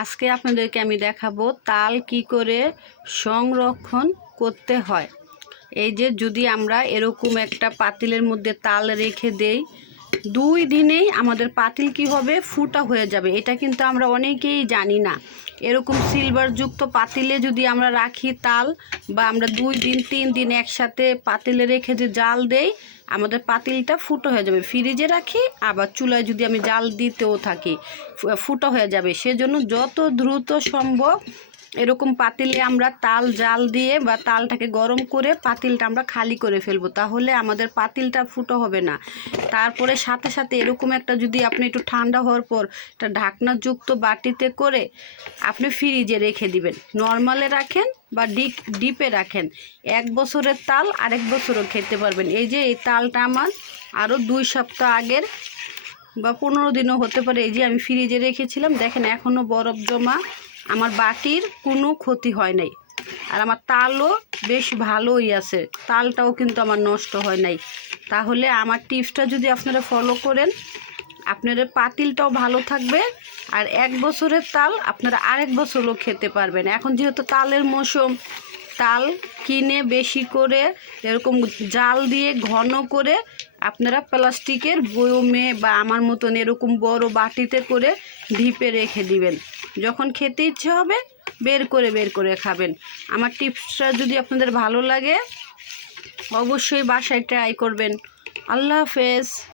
আজকে আপনাদেরকে আমি দেখাবো তাল কি করে সংরক্ষণ করতে হয়। এই যে যদি আমরা এরকম একটা পাতিলের মধ্যে তাল রেখে দেই, 2 দিনেই আমাদের পাতিল কি হবে, ফুটা হয়ে যাবে। এটা কিন্তু আমরা অনেকেই জানি না। এরকম সিলভার যুক্ত পাতিলে যদি আমরা রাখি তাল, বা আমরা 2 দিন 3 দিন একসাথে পাতিলে রেখে যে জাল দেই, আমাদের পাতিলটা ফুটো হয়ে যাবে। ফ্রিজে রাখি, আবার চুলায় যদি আমি জাল দিতেও থাকি, ফুটো হয়ে যাবে। সেজন্য যত দ্রুত সম্ভব এরকম পাতিলে আমরা তাল জাল দিয়ে বা তালটাকে গরম করে পাতিলটা আমরা খালি করে ফেলবো, তাহলে আমাদের পাতিলটা ফুটো হবে না। তারপরে সাথে সাথে এরকম একটা যদি আপনি একটু ঠান্ডা হওয়ার পর একটা ঢাকনাযুক্ত বাটিতে করে আপনি ফ্রিজে রেখে দিবেন। নর্মালে রাখেন বা ডিপে রাখেন, 1 বছরের তাল আরেক বছরও খেতে পারবেন। এই যে এই তালটা আমার আরও 2 সপ্তাহ আগের বা 15 দিনও হতে পারে। এই যে আমি ফ্রিজে রেখেছিলাম, দেখেন এখনও বরফ জমা, আমার বাটির কোনো ক্ষতি হয় নাই। আর আমার তালও বেশ ভালোই আছে, তালটাও কিন্তু আমার নষ্ট হয় নাই। তাহলে আমার টিপসটা যদি আপনারা ফলো করেন, আপনাদের পাতিলটাও ভালো থাকবে, আর 1 বছরের তাল আপনারা আরেক বছরও খেতে পারবেন। এখন যেহেতু তালের মৌসুম, তাল কিনে বেশি করে এরকম জাল দিয়ে ঘন করে আপনারা প্লাস্টিকের বয়মে বা আমার মতন এরকম বড় বাটিতে করে ডিপে রেখে দিবেন। যখন খেতে ইচ্ছে হবে বের করে খাবেন। আমার টিপসটা যদি আপনাদের ভালো লাগে অবশ্যই বাসায় ট্রাই করবেন। আল্লাহ হাফেজ।